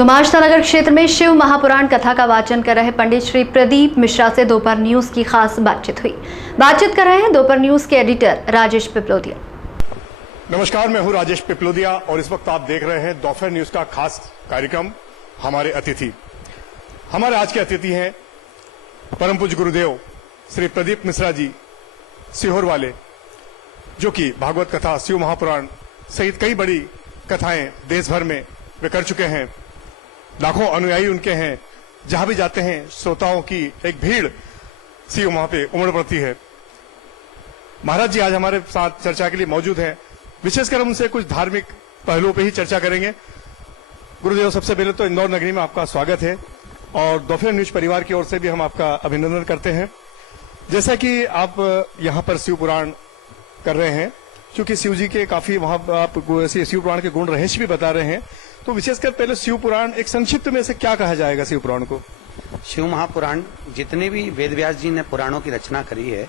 गुमाश्ता नगर क्षेत्र में शिव महापुराण कथा का वाचन कर रहे पंडित श्री प्रदीप मिश्रा से दोपहर न्यूज की खास बातचीत हुई। बातचीत कर रहे हैं दोपहर न्यूज के एडिटर राजेश पिपलोदिया। नमस्कार, मैं हूं राजेश पिपलोदिया और इस वक्त आप देख रहे हैं दोपहर न्यूज का खास कार्यक्रम हमारे अतिथि। हमारे आज के अतिथि हैं परम पूज्य गुरुदेव श्री प्रदीप मिश्रा जी सीहोर वाले, जो कि भागवत कथा, शिव महापुराण सहित कई बड़ी कथाएं देश भर में वे कर चुके हैं। लाखों अनुयायी उनके हैं। जहां भी जाते हैं श्रोताओं की एक भीड़ सी वहां पे उमड़ पड़ती है। महाराज जी आज हमारे साथ चर्चा के लिए मौजूद हैं। विशेषकर हम उनसे कुछ धार्मिक पहलुओं पे ही चर्चा करेंगे। गुरुदेव, सबसे पहले तो इंदौर नगरी में आपका स्वागत है और दोपहर न्यूज परिवार की ओर से भी हम आपका अभिनंदन करते हैं। जैसा कि आप यहाँ पर शिव पुराण कर रहे हैं, क्योंकि शिव जी के काफी वहां आप शिव पुराण के गुण रहस्य भी बता रहे हैं, तो विशेषकर पहले शिव पुराण एक संक्षिप्त में से क्या कहा जाएगा शिव पुराण को? शिव महापुराण, जितने भी वेद व्यास जी ने पुराणों की रचना करी है,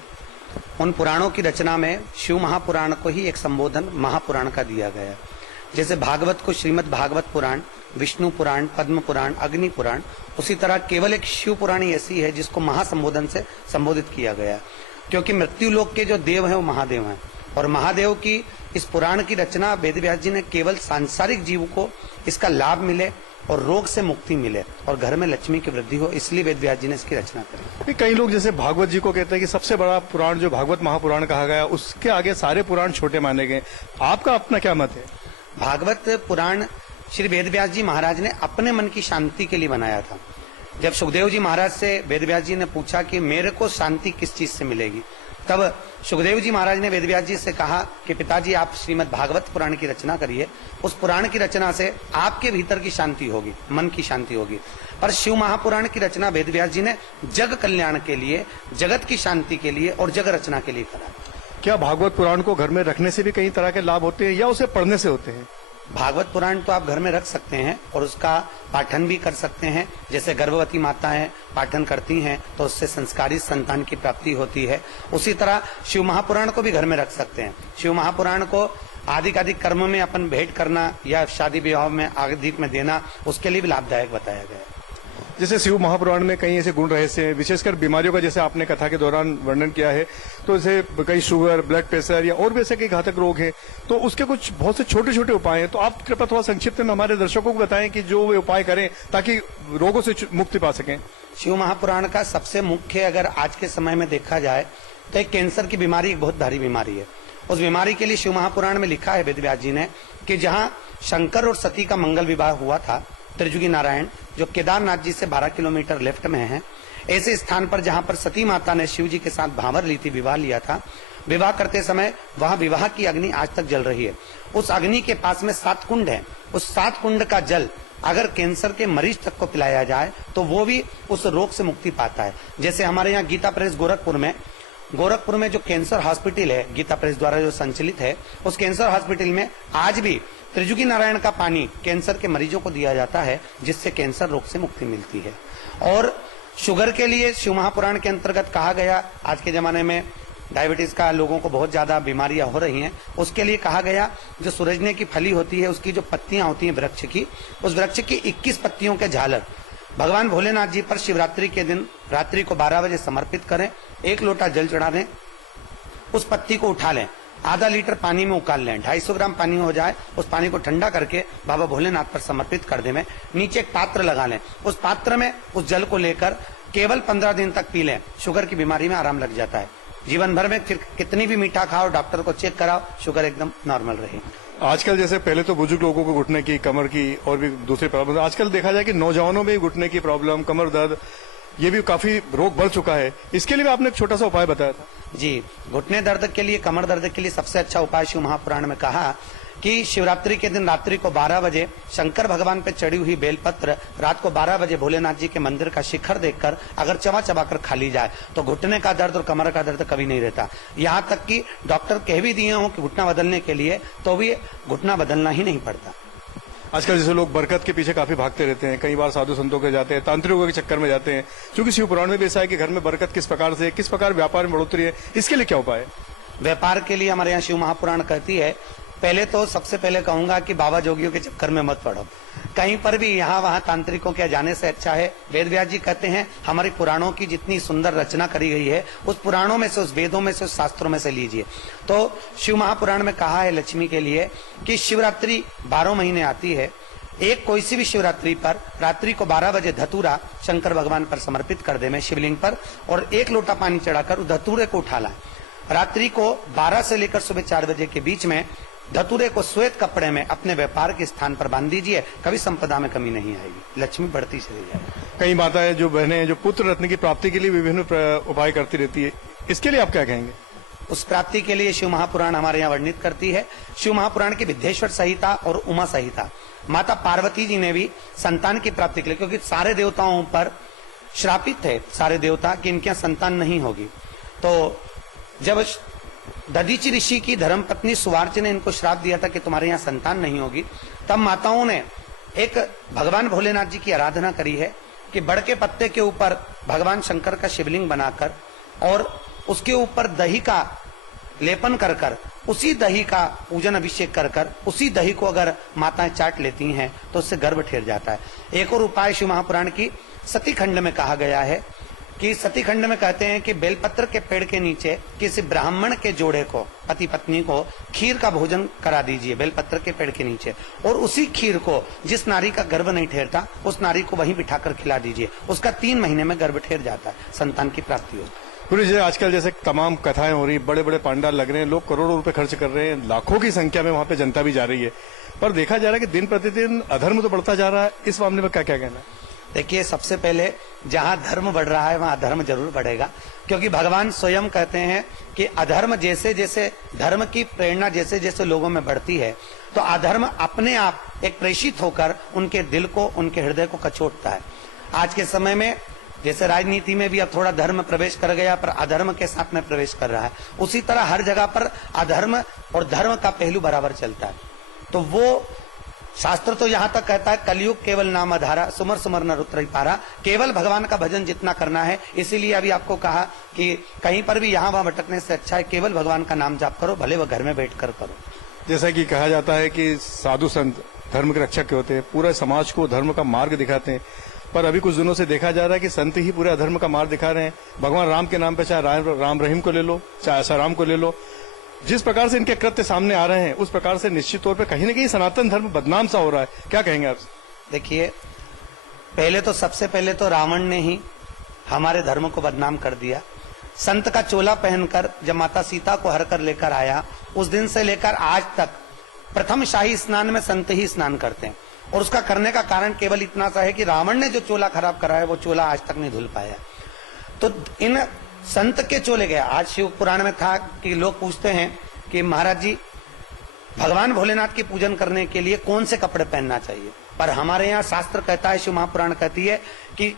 उन पुराणों की रचना में शिव महापुराण को ही एक संबोधन महापुराण का दिया गया है। जैसे भागवत को श्रीमद् भागवत पुराण, विष्णु पुराण, पद्म पुराण, अग्नि पुराण, उसी तरह केवल एक शिव पुराण ही ऐसी है जिसको महासंबोधन से संबोधित किया गया, क्योंकि मृत्यु लोक के जो देव हैं वो महादेव हैं और महादेव की इस पुराण की रचना वेद व्यास जी ने केवल सांसारिक जीव को इसका लाभ मिले और रोग से मुक्ति मिले और घर में लक्ष्मी की वृद्धि हो, इसलिए वेद व्यास जी ने इसकी रचना करी। कई लोग जैसे भागवत जी को कहते हैं कि सबसे बड़ा पुराण जो भागवत महापुराण कहा गया, उसके आगे सारे पुराण छोटे माने गए। आपका अपना क्या मत है? भागवत पुराण श्री वेद व्यास जी महाराज ने अपने मन की शांति के लिए बनाया था। जब सुखदेव जी महाराज से वेद व्यास जी ने पूछा कि मेरे को शांति किस चीज से मिलेगी, तब सुखदेव जी महाराज ने वेद व्यास जी से कहा कि पिताजी, आप श्रीमद् भागवत पुराण की रचना करिए। उस पुराण की रचना से आपके भीतर की शांति होगी, मन की शांति होगी। पर शिव महापुराण की रचना वेद व्यास जी ने जग कल्याण के लिए, जगत की शांति के लिए और जग रचना के लिए करा। क्या भागवत पुराण को घर में रखने से भी कई तरह के लाभ होते हैं या उसे पढ़ने से होते हैं? भागवत पुराण तो आप घर में रख सकते हैं और उसका पाठन भी कर सकते हैं। जैसे गर्भवती माताएं पाठन करती हैं तो उससे संस्कारी संतान की प्राप्ति होती है। उसी तरह शिव महापुराण को भी घर में रख सकते हैं। शिव महापुराण को आदि कर्म में अपन भेंट करना या शादी विवाह में आदि में देना, उसके लिए भी लाभदायक बताया गया है। जैसे शिव महापुराण में कई ऐसे गुण रहस्य हैं, विशेषकर बीमारियों का जैसे आपने कथा के दौरान वर्णन किया है, तो जैसे कई शुगर, ब्लड प्रेशर या और भी ऐसे कई घातक रोग हैं, तो उसके कुछ बहुत से छोटे छोटे उपाय हैं। तो आप कृपया थोड़ा संक्षिप्त में हमारे दर्शकों को बताएं कि जो वे उपाय करें ताकि रोगों से मुक्ति पा सकें। शिव महापुराण का सबसे मुख्य, अगर आज के समय में देखा जाए तो एक कैंसर की बीमारी एक बहुत भारी बीमारी है। उस बीमारी के लिए शिव महापुराण में लिखा है वेद व्यास जी ने कि जहाँ शंकर और सती का मंगल विवाह हुआ था, त्रिजुगी नारायण जो केदारनाथ जी से 12 किलोमीटर लेफ्ट में है, ऐसे स्थान पर जहां पर सती माता ने शिव जी के साथ भांवर ली थी, विवाह लिया था, विवाह करते समय वहां विवाह की अग्नि आज तक जल रही है। उस अग्नि के पास में 7 कुंड है। उस 7 कुंड का जल अगर कैंसर के मरीज तक को पिलाया जाए तो वो भी उस रोग से मुक्ति पाता है। जैसे हमारे यहाँ गीता प्रेस गोरखपुर में जो कैंसर हॉस्पिटल है, गीता प्रेस द्वारा जो संचालित है, उस कैंसर हॉस्पिटल में आज भी त्रिजुगी नारायण का पानी कैंसर के मरीजों को दिया जाता है, जिससे कैंसर रोग से मुक्ति मिलती है। और शुगर के लिए शिव महापुराण के अंतर्गत कहा गया, आज के जमाने में डायबिटीज का लोगों को बहुत ज्यादा बीमारियां हो रही हैं, उसके लिए कहा गया जो सूरजने की फली होती है, उसकी जो पत्तियां होती हैं वृक्ष की, उस वृक्ष की 21 पत्तियों के झालर भगवान भोलेनाथ जी पर शिवरात्रि के दिन रात्रि को 12 बजे समर्पित करें, 1 लोटा जल चढ़ा दें, उस पत्ती को उठा लें, आधा लीटर पानी में उकाल लें, 250 ग्राम पानी हो जाए, उस पानी को ठंडा करके बाबा भोलेनाथ पर समर्पित कर दें। नीचे एक पात्र लगा लें, उस पात्र में उस जल को लेकर केवल 15 दिन तक पी लें, शुगर की बीमारी में आराम लग जाता है। जीवन भर में फिर कितनी भी मीठा खाओ, डॉक्टर को चेक कराओ, शुगर एकदम नॉर्मल रहेगी। आजकल जैसे पहले तो बुजुर्ग लोगों को घुटने की, कमर की और भी दूसरी प्रॉब्लम, आजकल देखा जाए कि नौजवानों में घुटने की प्रॉब्लम, कमर दर्द, ये भी काफी रोग बढ़ चुका है। इसके लिए भी आपने एक छोटा सा उपाय बताया था। जी, घुटने दर्द के लिए, कमर दर्द के लिए सबसे अच्छा उपाय शिव महापुराण में कहा कि शिवरात्रि के दिन रात्रि को 12 बजे शंकर भगवान पे चढ़ी हुई बेलपत्र रात को 12 बजे भोलेनाथ जी के मंदिर का शिखर देखकर अगर चबा चबा कर खा ली जाए तो घुटने का दर्द और कमर का दर्द कभी नहीं रहता। यहाँ तक कि डॉक्टर कह भी दिए हों कि घुटना बदलने के लिए, तो भी घुटना बदलना ही नहीं पड़ता। आजकल जैसे लोग बरकत के पीछे काफी भागते रहते हैं, कई बार साधु संतों के जाते हैं, तांत्रिकों के चक्कर में जाते हैं, क्योंकि शिव पुराण में भी ऐसा है कि घर में बरकत किस प्रकार से, किस प्रकार व्यापार में बढ़ोतरी है, इसके लिए क्या उपाय है? व्यापार के लिए हमारे यहाँ शिव महापुराण कहती है पहले तो सबसे पहले कहूंगा कि बाबा जोगियों के चक्कर में मत पड़ो। कहीं पर भी यहाँ वहाँ तांत्रिकों के जाने से अच्छा है, वेद व्यास जी कहते हैं हमारी पुराणों की जितनी सुंदर रचना करी गई है उस पुराणों में से, उस वेदों में से, उस शास्त्रों में से लीजिए। तो शिव महापुराण में कहा है लक्ष्मी के लिए कि शिवरात्रि 12 महीने आती है, एक कोई सी भी शिवरात्रि पर रात्रि को 12 बजे धतूरा शंकर भगवान पर समर्पित कर दे में शिवलिंग पर, और 1 लोटा पानी चढ़ाकर उस धतूरे को उठा लाए। रात्रि को 12 से लेकर सुबह 4 बजे के बीच में धतूरे को श्वेत कपड़े में अपने व्यापार के स्थान पर बांध दीजिए, कभी संपदा में कमी नहीं आएगी, लक्ष्मी बढ़ती चली जाएगी। कई माताएं जो बहनें जो पुत्र रत्न की प्राप्ति के लिए विभिन्न उपाय करती रहती है, इसके लिए आप क्या कहेंगे? उस प्राप्ति के लिए शिव महापुराण हमारे यहाँ वर्णित करती है। शिव महापुराण की विद्येश्वर संहिता और उमा संहिता, माता पार्वती जी ने भी संतान की प्राप्ति के लिए, क्योंकि सारे देवताओं पर श्रापित थे सारे देवता कि इनके यहाँ संतान नहीं होगी, तो जब दधीचि ऋषि की धर्मपत्नी सुवार्ची ने इनको श्राप दिया था कि तुम्हारे यहाँ संतान नहीं होगी, तब माताओं ने एक भगवान भोलेनाथ जी की आराधना करी है कि बड़ के पत्ते के ऊपर भगवान शंकर का शिवलिंग बनाकर और उसके ऊपर दही का लेपन कर कर, उसी दही का पूजन अभिषेक कर कर, उसी दही को अगर माताएं चाट लेती हैं तो उससे गर्भ ठहर जाता है। एक और उपाय शिव महापुराण की सती खंड में कहा गया है कि सती खंड में कहते हैं कि बेलपत्र के पेड़ के नीचे किसी ब्राह्मण के जोड़े को, पति पत्नी को खीर का भोजन करा दीजिए बेलपत्र के पेड़ के नीचे, और उसी खीर को जिस नारी का गर्भ नहीं ठहरता उस नारी को वहीं बिठाकर खिला दीजिए, उसका 3 महीने में गर्भ ठहर जाता है, संतान की प्राप्ति होती है। गुरु जी, आजकल जैसे तमाम कथाएं हो रही, बड़े बड़े पंडाल लग रहे हैं, लोग करोड़ों रुपए खर्च कर रहे हैं, लाखों की संख्या में वहां पे जनता भी जा रही है, पर देखा जा रहा है कि दिन प्रतिदिन अधर्म तो बढ़ता जा रहा है। इस मामले में क्या क्या कहना है? देखिए, सबसे पहले जहां धर्म बढ़ रहा है वहां अधर्म जरूर बढ़ेगा, क्योंकि भगवान स्वयं कहते हैं कि अधर्म जैसे जैसे धर्म की प्रेरणा जैसे जैसे लोगों में बढ़ती है तो अधर्म अपने आप एक प्रेषित होकर उनके दिल को, उनके हृदय को कचोटता है। आज के समय में जैसे राजनीति में भी अब थोड़ा धर्म प्रवेश कर गया पर अधर्म के साथ में प्रवेश कर रहा है, उसी तरह हर जगह पर अधर्म और धर्म का पहलू बराबर चलता है। तो वो शास्त्र तो यहाँ तक कहता है कलयुग केवल नाम आधारा, सुमर सुमर न रुत्र पारा, केवल भगवान का भजन जितना करना है। इसीलिए अभी आपको कहा कि कहीं पर भी यहाँ वहां भटकने से अच्छा है केवल भगवान का नाम जाप करो, भले वह घर में बैठ कर करो। जैसा कि कहा जाता है कि साधु संत धर्म के रक्षक होते हैं, पूरे समाज को धर्म का मार्ग दिखाते हैं, पर अभी कुछ दिनों से देखा जा रहा है कि संत ही पूरे अधर्म का मार्ग दिखा रहे हैं। भगवान राम के नाम पे चाहे राम रहीम को ले लो, चाहे आसाराम को ले लो, जिस प्रकार से इनके कृत्य सामने आ रहे हैं उस प्रकार से निश्चित तौर पे कहीं न कहीं सनातन धर्म बदनाम सा हो रहा है। क्या कहेंगे आप? देखिए, पहले तो सबसे पहले तो रावण ने ही हमारे धर्म को बदनाम कर दिया। संत का चोला पहनकर जब माता सीता को हर कर लेकर आया, उस दिन से लेकर आज तक प्रथम शाही स्नान में संत ही स्नान करते हैं, और उसका करने का कारण केवल इतना सा है कि रावण ने जो चोला खराब करा है वो चोला आज तक नहीं धुल पाया। तो इन संत के चोले गया। आज शिव पुराण में था कि लोग पूछते हैं कि महाराज जी भगवान भोलेनाथ की पूजन करने के लिए कौन से कपड़े पहनना चाहिए, पर हमारे यहाँ शास्त्र कहता है, शिव महापुराण कहती है कि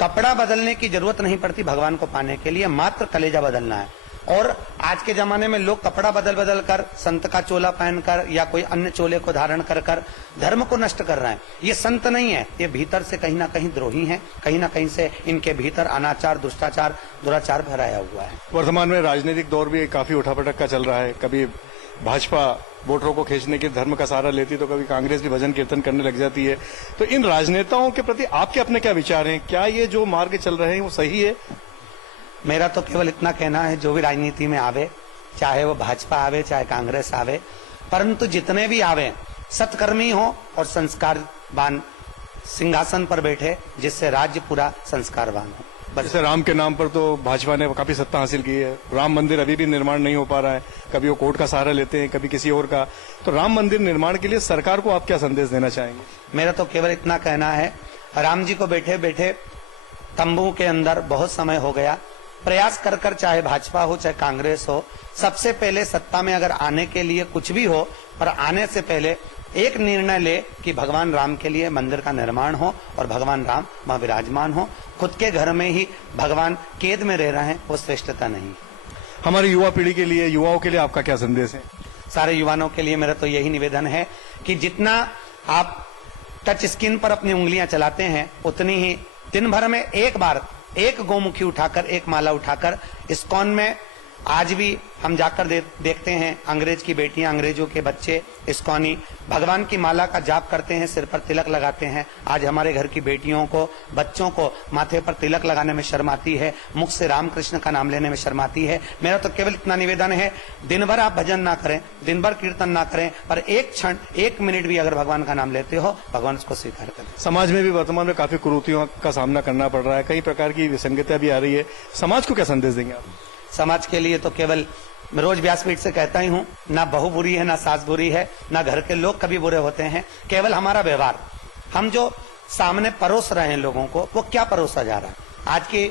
कपड़ा बदलने की जरूरत नहीं पड़ती भगवान को पाने के लिए, मात्र कलेजा बदलना है। और आज के जमाने में लोग कपड़ा बदल बदल कर, संत का चोला पहनकर या कोई अन्य चोले को धारण कर कर धर्म को नष्ट कर रहे हैं। ये संत नहीं है, ये भीतर से कहीं ना कहीं द्रोही हैं, कहीं ना कहीं से इनके भीतर अनाचार, दुष्टाचार, दुराचार भराया हुआ है। वर्तमान में राजनीतिक दौर भी काफी उठापटक का चल रहा है। कभी भाजपा वोटरों को खींचने के धर्म का सहारा लेती तो कभी कांग्रेस भी भजन कीर्तन करने लग जाती है। तो इन राजनेताओं के प्रति आपके अपने क्या विचार हैं? क्या ये जो मार्ग चल रहे हैं वो सही है? मेरा तो केवल इतना कहना है, जो भी राजनीति में आवे, चाहे वो भाजपा आवे चाहे कांग्रेस आवे, परंतु जितने भी आवे सत्कर्मी हो और संस्कारवान सिंहासन पर बैठे, जिससे राज्य पूरा संस्कारवान हो। जैसे राम के नाम पर तो भाजपा ने काफी सत्ता हासिल की है, राम मंदिर अभी भी निर्माण नहीं हो पा रहा है, कभी वो कोर्ट का सहारा लेते हैं, कभी किसी और का। तो राम मंदिर निर्माण के लिए सरकार को आप क्या संदेश देना चाहेंगे? मेरा तो केवल इतना कहना है, राम जी को बैठे बैठे तंबू के अंदर बहुत समय हो गया, प्रयास कर कर, चाहे भाजपा हो चाहे कांग्रेस हो, सबसे पहले सत्ता में अगर आने के लिए कुछ भी हो, पर आने से पहले एक निर्णय ले कि भगवान राम के लिए मंदिर का निर्माण हो और भगवान राम वहां विराजमान हो। खुद के घर में ही भगवान कैद में रह रहे हैं, वो श्रेष्ठता नहीं। हमारी युवा पीढ़ी के लिए, युवाओं के लिए आपका क्या संदेश है? सारे युवाओं के लिए मेरा तो यही निवेदन है कि जितना आप टच स्क्रीन पर अपनी उंगलियां चलाते हैं, उतनी ही दिन भर में एक बार एक गौमुखी उठाकर, एक माला उठाकर इस्कॉन में आज भी हम जाकर देखते हैं अंग्रेज की बेटियां, अंग्रेजों के बच्चे इस्कॉनी भगवान की माला का जाप करते हैं, सिर पर तिलक लगाते हैं। आज हमारे घर की बेटियों को, बच्चों को माथे पर तिलक लगाने में शर्म आती है, मुख से रामकृष्ण का नाम लेने में शर्म आती है। मेरा तो केवल इतना निवेदन है, दिन भर आप भजन ना करें, दिन भर कीर्तन ना करें, पर एक क्षण, एक मिनट भी अगर भगवान का नाम लेते हो, भगवान उसको स्वीकार करें। समाज में भी वर्तमान में काफी कुरीतियों का सामना करना पड़ रहा है, कई प्रकार की विसंगतियां भी आ रही है, समाज को क्या संदेश देंगे आप? समाज के लिए तो केवल मैं रोज व्यासपीठ से कहता ही हूं, ना बहू बुरी है, ना सास बुरी है, ना घर के लोग कभी बुरे होते हैं, केवल हमारा व्यवहार, हम जो सामने परोस रहे हैं लोगों को, वो क्या परोसा जा रहा है। आज के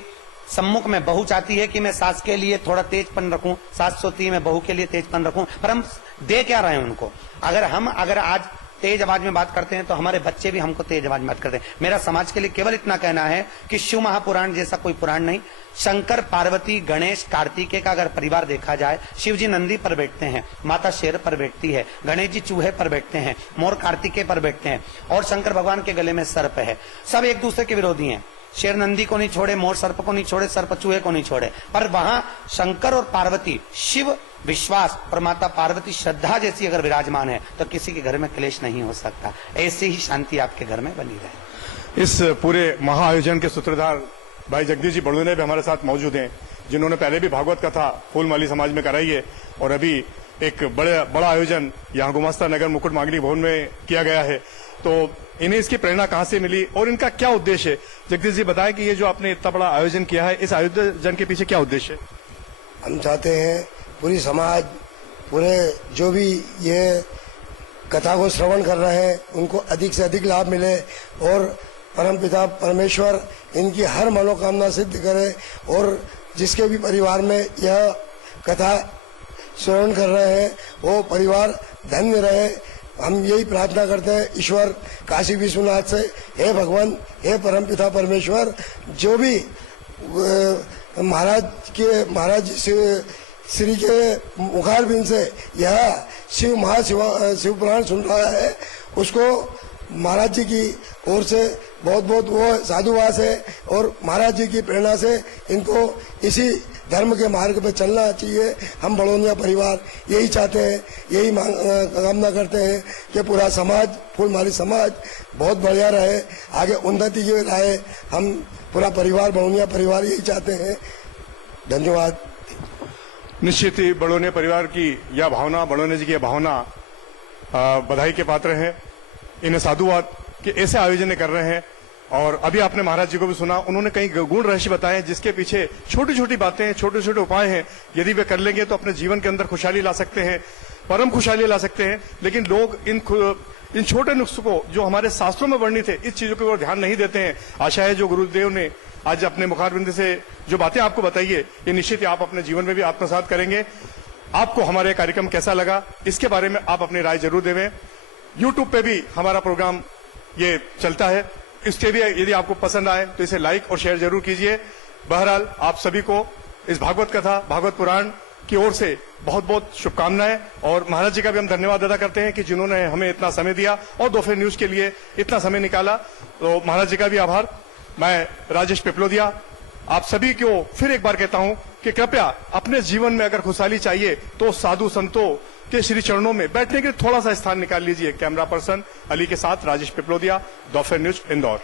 सम्मुख में बहू चाहती है कि मैं सास के लिए थोड़ा तेजपन रखूं, सास सोती है मैं बहू के लिए तेजपन रखूं, पर हम दे क्या रहे हैं उनको। अगर आज तेज आवाज में बात करते हैं तो हमारे बच्चे भी हमको तेज आवाज में बात करते हैं। मेरा समाज के लिए केवल इतना कहना है कि शिव महापुराण जैसा कोई पुराण नहीं। शंकर, पार्वती, गणेश, कार्तिकेय का अगर परिवार देखा जाए, शिव जी नंदी पर बैठते हैं, माता शेर पर बैठती है, गणेश जी चूहे पर बैठते हैं, मोर कार्तिकेय पर बैठते हैं, और शंकर भगवान के गले में सर्प है। सब एक दूसरे के विरोधी हैं। शेर नंदी को नहीं छोड़े, मोर सर्प को नहीं छोड़े, सर्प चूहे को नहीं छोड़े, पर वहां शंकर और पार्वती, शिव विश्वास और माता पार्वती श्रद्धा जैसी अगर विराजमान है तो किसी के घर में क्लेश नहीं हो सकता। ऐसी ही शांति आपके घर में बनी रहे। इस पूरे महाआयोजन के सूत्रधार भाई जगदीश जी बड़ोने भी हमारे साथ मौजूद हैं, जिन्होंने पहले भी भागवत कथा फूलमाली समाज में कराई है और अभी एक बड़ा आयोजन यहाँ गुमास्ता नगर मुकुट मांगली भवन में किया गया है। तो इन्हें इसकी प्रेरणा कहाँ से मिली और इनका क्या उद्देश्य है? जगदीश जी बताएं कि ये जो आपने इतना बड़ा आयोजन किया है, इस आयोजन के पीछे क्या उद्देश्य है? हम चाहते हैं पूरी समाज, पूरे जो भी ये कथा को श्रवण कर रहे हैं उनको अधिक से अधिक लाभ मिले और परमपिता परमेश्वर इनकी हर मनोकामना सिद्ध करे और जिसके भी परिवार में यह कथा श्रवण कर रहे हैं वो परिवार धन्य रहे। हम यही प्रार्थना करते हैं ईश्वर काशी विश्वनाथ से, हे भगवान, हे परमपिता परमेश्वर, जो भी महाराज श्री के मुखारबिंद से यह शिव पुराण सुन रहा है, उसको महाराज जी की ओर से बहुत बहुत वो साधुवास है और महाराज जी की प्रेरणा से इनको इसी धर्म के मार्ग पे चलना चाहिए। हम बड़ोनिया परिवार यही चाहते हैं, यही कामना करते हैं कि पूरा समाज, फूलमाली समाज बहुत बढ़िया रहे, आगे उन्नति की रहे। हम पूरा परिवार, बड़ोनिया परिवार यही चाहते हैं। धन्यवाद। निश्चित ही बड़ोने परिवार की यह भावना, बड़ोने जी की यह भावना बधाई के पात्र है। इन्हें साधुवाद कि ऐसे आयोजन कर रहे हैं। और अभी आपने महाराज जी को भी सुना, उन्होंने कई गुण रहस्य बताए जिसके पीछे छोटी छोटी बातें, छोटे छोटे उपाय हैं, यदि वे कर लेंगे तो अपने जीवन के अंदर खुशहाली ला सकते हैं, परम खुशहाली ला सकते हैं। लेकिन लोग इन छोटे नुस्खों को जो हमारे शास्त्रों में वर्णित है, इस चीजों की ओर ध्यान नहीं देते हैं। आशा है जो गुरुदेव ने आज अपने मुखारबिंद से जो बातें आपको बताई है, ये निश्चित ही आप अपने जीवन में भी आत्मसात करेंगे। आपको हमारे कार्यक्रम कैसा लगा, इसके बारे में आप अपनी राय जरूर देवें। यूट्यूब पे भी हमारा प्रोग्राम ये चलता है, इसके भी यदि आपको पसंद आए तो इसे लाइक और शेयर जरूर कीजिए। बहरहाल आप सभी को इस भागवत कथा, भागवत पुराण की ओर से बहुत बहुत शुभकामनाएं। और महाराज जी का भी हम धन्यवाद अदा करते हैं कि जिन्होंने हमें इतना समय दिया और दोपहर न्यूज के लिए इतना समय निकाला। तो महाराज जी का भी आभार। मैं राजेश पिपलोदिया आप सभी को फिर एक बार कहता हूं कि कृपया अपने जीवन में अगर खुशहाली चाहिए तो साधु संतों के श्री चरणों में बैठने के लिए थोड़ा सा स्थान निकाल लीजिए। कैमरा पर्सन अली के साथ राजेश पिपलोदिया, दोपहर न्यूज, इंदौर।